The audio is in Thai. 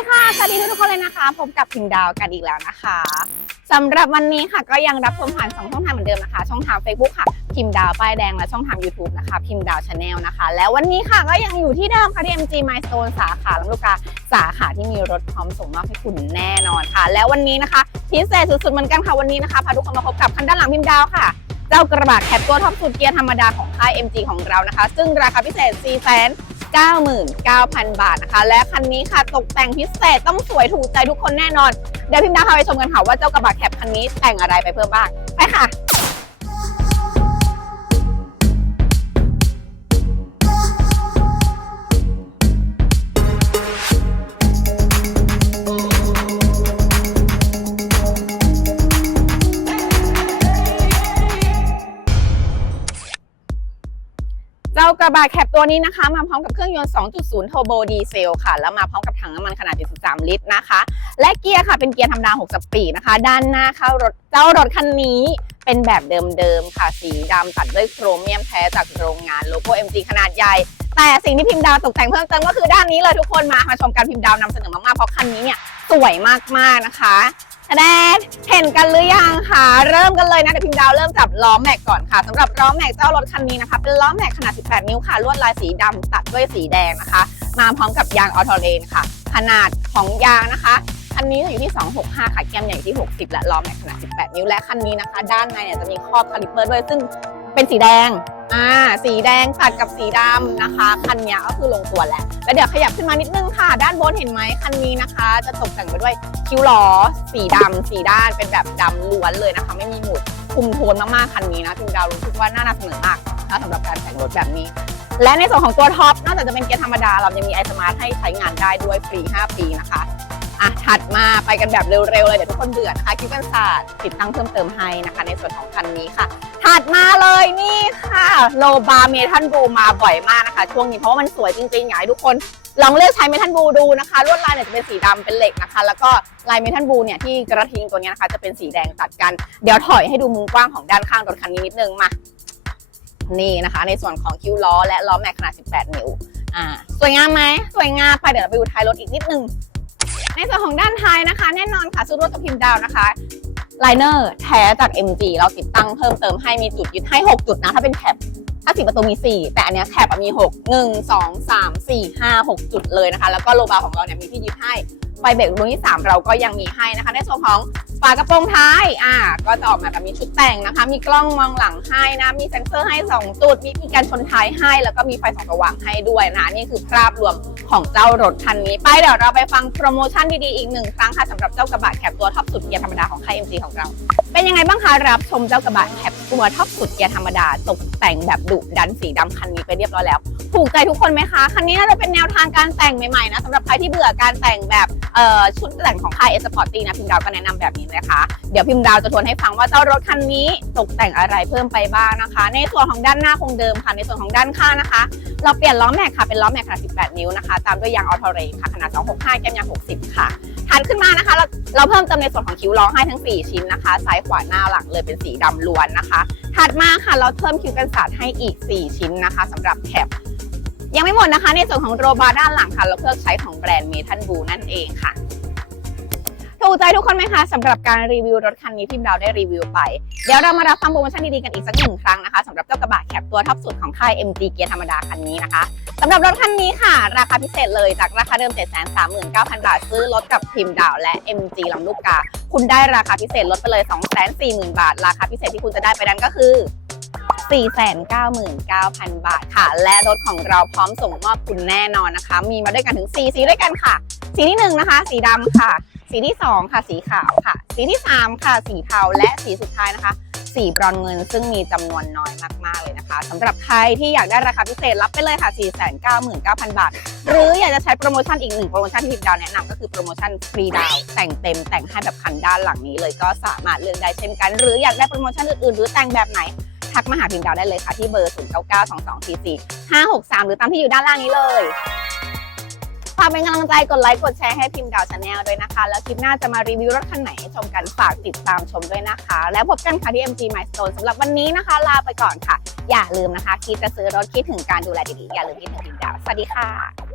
สวัสดีทุกทุกคนเลยนะคะพบกับพิมดาวกันอีกแล้วนะคะสำหรับวันนี้ค่ะก็ยังรับชมผ่านสองช่องทางเหมือนเดิมนะคะ ช่องทาง Facebook ค่ะ พิมดาวป้ายแดงและช่องทาง YouTube นะคะ พิมดาวชาแนลนะคะ แล้ววันนี้ค่ะก็ยังอยู่ที่เดิมค่ะที่ MG Milestone สาขาลำลูกกาสาขาที่มีรถพร้อมส่งมอบให้คุณแน่นอนค่ะ แล้ววันนี้นะคะพิเศษสุดๆเหมือนกันค่ะวันนี้นะคะพาทุกคนมาพบกับคันด้านหลังพิมดาวค่ะเจ้ากระบะแคปตัวท็อปสุดเกียร์ธรรมดาของค่าย MG ของเรานะคะ ซึ่งราคาพิเศษ4 9 9 0 0 0 บาทนะคะ และคันนี้ค่ะตกแต่งพิเศษต้องสวยถูกใจทุกคนแน่นอน เดี๋ยวพิมพ์ดาพาไปชมกันค่ะว่าเจ้ากระบะแคปคันนี้แต่งอะไรไปเพิ่มบ้าง ไปค่ะ กระบะแคปตัวนี้นะคะ มาพร้อมกับเครื่องยนต์ 2.0โทโบดีเซลค่ะ แล้วมาพร้อมกับถังน้ำมันขนาด 73 ลิตรนะคะ และเกียร์ค่ะเป็นเกียร์ธรรมดา 6 สปีดนะคะ ด้านหน้าเข้ารถเจ้ารถคันนี้เป็นแบบเดิมๆค่ะ สีดำตัดด้วยโครเมียมแท้จากโรงงานโลโก้ MG ขนาดใหญ่ แต่สิ่งที่พิมพ์ดาวตกแต่งเพิ่มเติมก็คือด้านนี้เลยทุกคนมามาชมกันพิมพ์ดาวนำเสนอมากๆเพราะคันนี้เนี่ยสวยมากๆนะคะ แดดเห็นกันหรือยังคะเริ่มกันเลยนะเดี๋ยวพิมดาวเริ่มจับล้อแม็กก่อนค่ะสำหรับล้อแม็กเจ้ารถคันนี้นะคะเป็นล้อแม็กขนาด 18 นิ้วค่ะลวดลายสีดำตัดด้วยสีแดงนะคะ มาพร้อมกับยางออโตเลนค่ะ ขนาดของยางนะคะคันนี้จะอยู่ที่ 265 ค่ะแก้มใหญ่อยู่ที่ 60 และล้อแม็กขนาด 18 นิ้วและคันนี้นะคะ ด้านในเนี่ยจะมีครอบคาลิปเปอร์ด้วยซึ่ง เป็นสีแดงอ่าสีแดงตัดกับสีดำนะคะ คันนี้ก็คือลงตัวแล้วแล้วเดี๋ยวขยับขึ้นมานิดนึงค่ะ ด้านบนเห็นไหมคันนี้นะคะ จะตกแต่งไปด้วยคิ้วล้อสีดำสีด้านเป็นแบบดำล้วนเลยนะคะ ไม่มีหมุดคุมโทนมากๆคันนี้นะพิมดาวรู้สึกว่าน่านำเสนอมากนะสำหรับการแต่งรถแบบนี้ และในส่วนของตัวท็อปนอกจากจะเป็นเกียร์ธรรมดา เรายังมีไอสมาร์ทให้ใช้งานได้ด้วยฟรี 5 ปีนะคะ อะถัดมาไปกันแบบเร็วๆเลยเดี๋ยวทุกคนเบื่อนะคะคิวกันศาสตร์ติดตั้งเพิ่มเติมให้นะคะ ในส่วนของคันนี้ค่ะ ถัดมาเลยนี่ค่ะโลบาเมทันบูมาบ่อยมากนะคะ ช่วงนี้เพราะว่ามันสวยจริงๆอยากให้ทุกคนลองเลือกใช้เมทัลบูดูนะคะลวดลายเนี่ยจะเป็นสีดำเป็นเหล็กนะคะ แล้วก็ลายเมทัลบูเนี่ยที่กระทิงตัวนี้นะคะ จะเป็นสีแดงตัดกัน เดี๋ยวถอยให้ดูมุมกว้างของด้านข้างรถคันนี้นิดนึงมานี่นะคะ ในส่วนของคิ้วล้อและล้อแม็กขนาด 18 นิ้วอ่าสวยงามไหมสวยงามไปเดี๋ยวเราไปดูท้ายรถอีกนิดนึง ในส่วนของด้านท้ายนะคะ แน่นอนค่ะซูรุกับพิมพ์ดาวนะคะไลเนอร์แท้จาก MG เราติดตั้งเพิ่มเติมให้มีจุดยึดให้ 6 จุดนะ ถ้าเป็นแคปถ้าสีประตูมี 4 แต่อันเนี้ยแคปอะมี 6 1 2 3 4 5 6 จุดเลยนะคะ แล้วก็โลบาร์ของเราเนี่ยมีที่ยึดให้ไฟเบรกดวงที่ 3 เราก็ยังมีให้นะคะ ในส่วนของ ฝากระโปรงท้าย อ่า ก็จะออกมาแบบมีชุดแต่งนะคะ มีกล้องมองหลังให้นะ มีเซ็นเซอร์ให้ 2 จุด มีมีการชนท้ายให้ แล้วก็มีไฟส่องสว่างให้ด้วยนะ นี่คือภาพรวมของเจ้ารถคันนี้ ไปเดี๋ยวเราไปฟังโปรโมชั่นดีๆ อีกหนึ่งครั้งค่ะสำหรับเจ้ากระบะแคปตัวท็อปสุดเกียร์ธรรมดาของค่าย MG ของเรา เป็นยังไงบ้างคะ รับชมเจ้ากระบะแคป ตัวท็อปสุดเกียร์ธรรมดาตกแต่งแบบดุดันสีดำคันนี้ไปเรียบร้อยแล้ว ถูกใจทุกคนไหมคะ คันนี้น่าจะเป็นแนวทางการแต่งใหม่ๆนะสำหรับใครที่เบื่อการแต่งแบบชุดแต่งของค่ายเอสปอร์ตี้นะพิมดาวก็แนะนำแบบนี้เลยค่ะเดี๋ยวพิมดาวจะทวนให้ฟังว่าเจ้ารถคันนี้ตกแต่งอะไรเพิ่มไปบ้างนะคะ ในส่วนของด้านหน้าคงเดิมค่ะในส่วนของด้านข้างนะคะ เราเปลี่ยนล้อแม็กค่ะเป็นล้อแม็กขนาด 18 นิ้วนะคะ ตามด้วยยางออโตเรค่ะขนาด 265 แก้มยาง 60 ค่ะ ถัดขึ้นมานะคะ เราเราเพิ่มเติมในส่วนของคิ้วล้อให้ทั้ง 4 ชิ้นนะคะ ซ้ายขวาหน้าหลังเลยเป็นสีดำล้วนนะคะ ถัดมาค่ะเราเพิ่มคิ้วกันศาสตร์ให้อีก 4 ชิ้นนะคะสำหรับแคปยังไม่หมดนะคะ ในส่วนของโรบาร์ด้านหลังค่ะ เราเลือกใช้ของแบรนด์เมทัลบูนั่นเองค่ะ ถูกใจทุกคนไหมคะสำหรับการรีวิวรถคันนี้ที่เราได้รีวิวไป เดี๋ยวเรามารับฟังโปรโมชั่นดีๆกันอีกสักหนึ่งครั้งนะคะสำหรับเจ้ากระบะแคปตัวท็อปสุดของค่าย MG เกียร์ธรรมดาคันนี้นะคะสำหรับรถคันนี้ค่ะ ราคาพิเศษเลยจากราคาเดิม 739,000 บาท ซื้อรถกับพิมพ์ดาวและ MG ลำลูกกา คุณได้ราคาพิเศษลดไปเลย 240,000 บาท ราคาพิเศษที่คุณจะได้ไปนั้นก็คือ499,000 บาทค่ะ และรถของเราพร้อมส่งมอบคุณแน่นอนนะคะ มีมาด้วยกันถึง 4 สีด้วยกันค่ะ สีที่1นะคะ สีดำค่ะ สีที่ 2 ค่ะสีขาวค่ะ สีที่ 3 ค่ะสีเทาและสีสุดท้ายนะคะ สีบรอนเงินซึ่งมีจำนวนน้อยมาก ๆ เลยนะคะสำหรับใครที่อยากได้ราคาพิเศษรับไปเลยค่ะ 499,000 บาท หรืออยากจะใช้โปรโมชั่นอีกหนึ่งโปรโมชั่นที่พิมดาวแนะนำก็คือโปรโมชั่นฟรีดาวแต่งเต็มแต่งให้แบบคันด้านหลังนี้เลยก็สามารถเลือกได้เช่นกัน หรืออยากได้โปรโมชั่นอื่นๆหรือแต่งแบบไหนทักมาหาพิมดาวได้เลยค่ะที่เบอร์ 0 9 9 2 2 4 4 5 6 3 หรือตามที่อยู่ด้านล่างนี้เลย ฝากเป็นกำลังใจกดไลค์กดแชร์ให้พิมพ์ดาวชาแนลด้วยนะคะ แล้วคลิปหน้าจะมารีวิวรถคันไหนให้ชมกันฝากติดตามชมด้วยนะคะ แล้วพบกันค่ะที่ MG Milestone สำหรับวันนี้นะคะ ลาไปก่อนค่ะ อย่าลืมนะคะคิดจะซื้อรถคิดถึงการดูแลดีๆอย่าลืมคิดถึงพิมพ์ดาวสวัสดีค่ะ